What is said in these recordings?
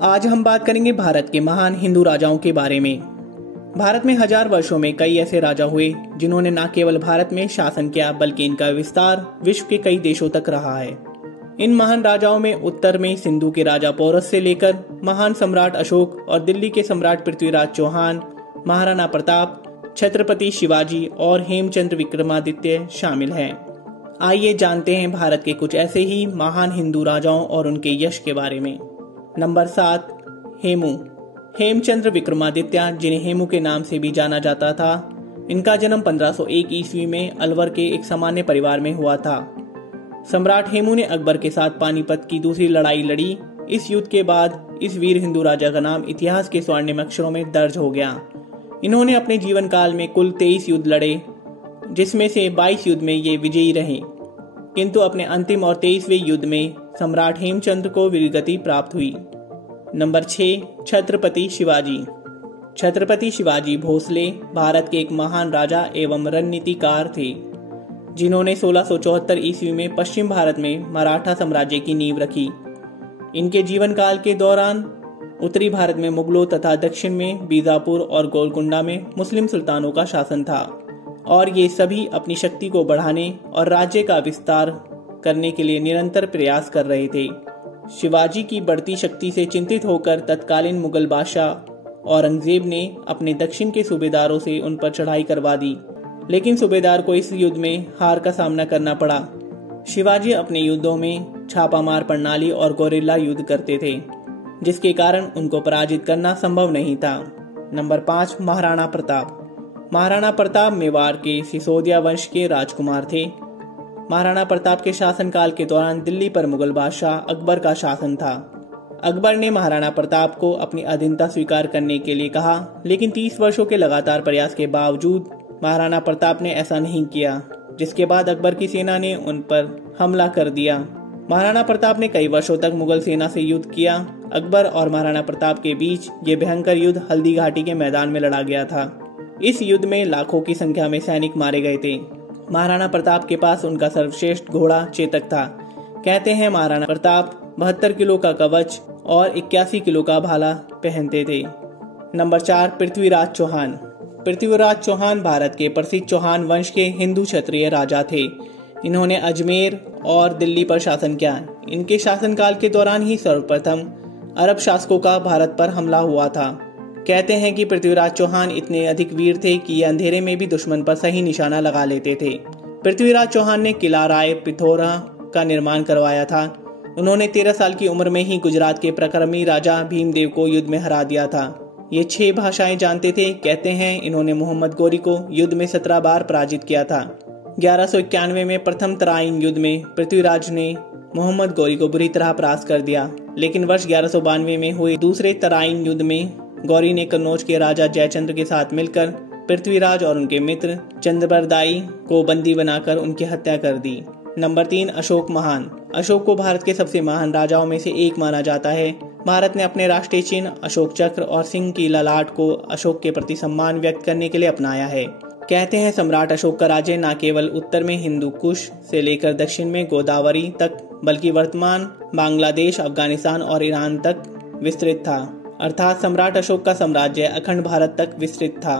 आज हम बात करेंगे भारत के महान हिंदू राजाओं के बारे में। भारत में हजार वर्षों में कई ऐसे राजा हुए जिन्होंने न केवल भारत में शासन किया बल्कि इनका विस्तार विश्व के कई देशों तक रहा है। इन महान राजाओं में उत्तर में सिंधु के राजा पोरस से लेकर महान सम्राट अशोक और दिल्ली के सम्राट पृथ्वीराज चौहान, महाराणा प्रताप, छत्रपति शिवाजी और हेमचंद्र विक्रमादित्य शामिल हैं। आइए जानते हैं भारत के कुछ ऐसे ही महान हिंदू राजाओं और उनके यश के बारे में। नंबर 7, हेमू। हेमचंद्र विक्रमादित्य, जिन्हें हेमू के नाम से भी जाना जाता था, इनका जन्म 1501 ईस्वी में अलवर के एक सामान्य परिवार में हुआ था। सम्राट हेमू ने अकबर के साथ पानीपत की दूसरी लड़ाई लड़ी। इस युद्ध के बाद इस वीर हिंदू राजा का नाम इतिहास के स्वर्णिम अक्षरों में दर्ज हो गया। इन्होंने अपने जीवन काल में कुल 23 युद्ध लड़े, जिसमें से 22 युद्ध में ये विजयी रहे, किंतु अपने अंतिम और 23वें युद्ध में सम्राट हेमचंद्र को वीरगति प्राप्त हुई। नंबर 6, छत्रपति शिवाजी। छत्रपति शिवाजी भोसले भारत के एक महान राजा एवं रणनीतिकार थे, जिन्होंने 1674 ईस्वी में पश्चिम भारत में मराठा साम्राज्य की नींव रखी। इनके जीवन काल के दौरान उत्तरी भारत में मुगलों तथा दक्षिण में बीजापुर और गोलकुंडा में मुस्लिम सुल्तानों का शासन था, और ये सभी अपनी शक्ति को बढ़ाने और राज्य का विस्तार करने के लिए निरंतर प्रयास कर रहे थे। शिवाजी की बढ़ती शक्ति से चिंतित होकर तत्कालीन मुगल बादशाह औरंगजेब ने अपने दक्षिण के सूबेदारों से उन पर चढ़ाई करवा दी, लेकिन सूबेदार को इस युद्ध में हार का सामना करना पड़ा। शिवाजी अपने युद्धों में छापामार प्रणाली और गोरिल्ला युद्ध करते थे, जिसके कारण उनको पराजित करना संभव नहीं था। नंबर 5, महाराणा प्रताप। महाराणा प्रताप मेवाड़ के सिसोदिया वंश के राजकुमार थे। महाराणा प्रताप के शासनकाल के दौरान दिल्ली पर मुगल बादशाह अकबर का शासन था। अकबर ने महाराणा प्रताप को अपनी अधीनता स्वीकार करने के लिए कहा, लेकिन 30 वर्षों के लगातार प्रयास के बावजूद महाराणा प्रताप ने ऐसा नहीं किया, जिसके बाद अकबर की सेना ने उन पर हमला कर दिया। महाराणा प्रताप ने कई वर्षों तक मुगल सेना से युद्ध किया। अकबर और महाराणा प्रताप के बीच ये भयंकर युद्ध हल्दी घाटी के मैदान में लड़ा गया था। इस युद्ध में लाखों की संख्या में सैनिक मारे गए थे। महाराणा प्रताप के पास उनका सर्वश्रेष्ठ घोड़ा चेतक था। कहते हैं महाराणा प्रताप 72 किलो का कवच और 81 किलो का भाला पहनते थे। नंबर 4, पृथ्वीराज चौहान। पृथ्वीराज चौहान भारत के प्रसिद्ध चौहान वंश के हिंदू क्षत्रिय राजा थे। इन्होंने अजमेर और दिल्ली पर शासन किया। इनके शासनकाल के दौरान ही सर्वप्रथम अरब शासकों का भारत पर हमला हुआ था। कहते हैं कि पृथ्वीराज चौहान इतने अधिक वीर थे कि ये अंधेरे में भी दुश्मन पर सही निशाना लगा लेते थे। पृथ्वीराज चौहान ने किला राय पिथौरा का निर्माण करवाया था। उन्होंने 13 साल की उम्र में ही गुजरात के प्रक्रमी राजा भीमदेव को युद्ध में हरा दिया था। ये 6 भाषाएं जानते थे। कहते हैं इन्होंने मोहम्मद गोरी को युद्ध में 17 बार पराजित किया था। 1191 में प्रथम तराइन युद्ध में पृथ्वीराज ने मोहम्मद गोरी को बुरी तरह परास्त कर दिया, लेकिन वर्ष 1192 में हुए दूसरे तराइन युद्ध में गौरी ने कन्नौज के राजा जयचंद्र के साथ मिलकर पृथ्वीराज और उनके मित्र चंद्रबरदाई को बंदी बनाकर उनकी हत्या कर दी। नंबर 3, अशोक महान। अशोक को भारत के सबसे महान राजाओं में से एक माना जाता है। भारत ने अपने राष्ट्रीय चिन्ह अशोक चक्र और सिंह की ललाट को अशोक के प्रति सम्मान व्यक्त करने के लिए अपनाया है। कहते हैं सम्राट अशोक का राज्य न केवल उत्तर में हिंदू कुश से लेकर दक्षिण में गोदावरी तक, बल्कि वर्तमान बांग्लादेश, अफगानिस्तान और ईरान तक विस्तृत था। अर्थात सम्राट अशोक का साम्राज्य अखंड भारत तक विस्तृत था।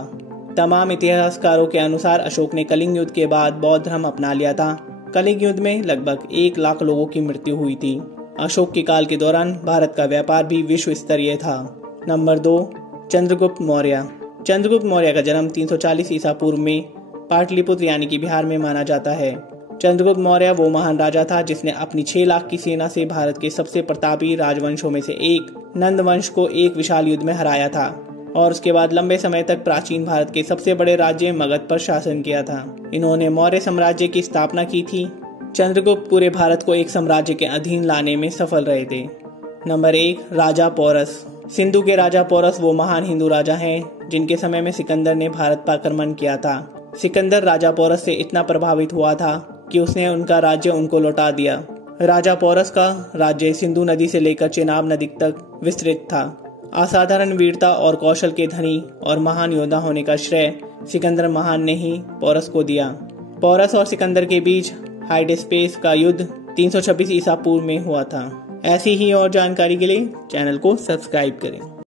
तमाम इतिहासकारों के अनुसार अशोक ने कलिंग युद्ध के बाद बौद्ध धर्म अपना लिया था। कलिंग युद्ध में लगभग 1 लाख लोगों की मृत्यु हुई थी। अशोक के काल के दौरान भारत का व्यापार भी विश्व स्तरीय था। नंबर 2, चंद्रगुप्त मौर्य। चंद्रगुप्त मौर्य का जन्म 340 ईसा पूर्व में पाटलिपुत्र यानी कि बिहार में माना जाता है। चंद्रगुप्त मौर्य वो महान राजा था जिसने अपनी 6 लाख की सेना से भारत के सबसे प्रतापी राजवंशों में से एक नंद वंश को एक विशाल युद्ध में हराया था, और उसके बाद लंबे समय तक प्राचीन भारत के सबसे बड़े राज्य मगध पर शासन किया था। इन्होंने मौर्य साम्राज्य की स्थापना की थी। चंद्रगुप्त पूरे भारत को एक साम्राज्य के अधीन लाने में सफल रहे थे। नंबर 1, राजा पोरस। सिंधु के राजा पोरस वो महान हिंदू राजा हैं जिनके समय में सिकंदर ने भारत पर आक्रमण किया था। सिकंदर राजा पोरस से इतना प्रभावित हुआ था कि उसने उनका राज्य उनको लौटा दिया। राजा पोरस का राज्य सिंधु नदी से लेकर चेनाब नदी तक विस्तृत था। असाधारण वीरता और कौशल के धनी और महान योद्धा होने का श्रेय सिकंदर महान ने ही पोरस को दिया। पोरस और सिकंदर के बीच हाइडेस्पेस का युद्ध 326 ईसा पूर्व में हुआ था। ऐसी ही और जानकारी के लिए चैनल को सब्सक्राइब करें।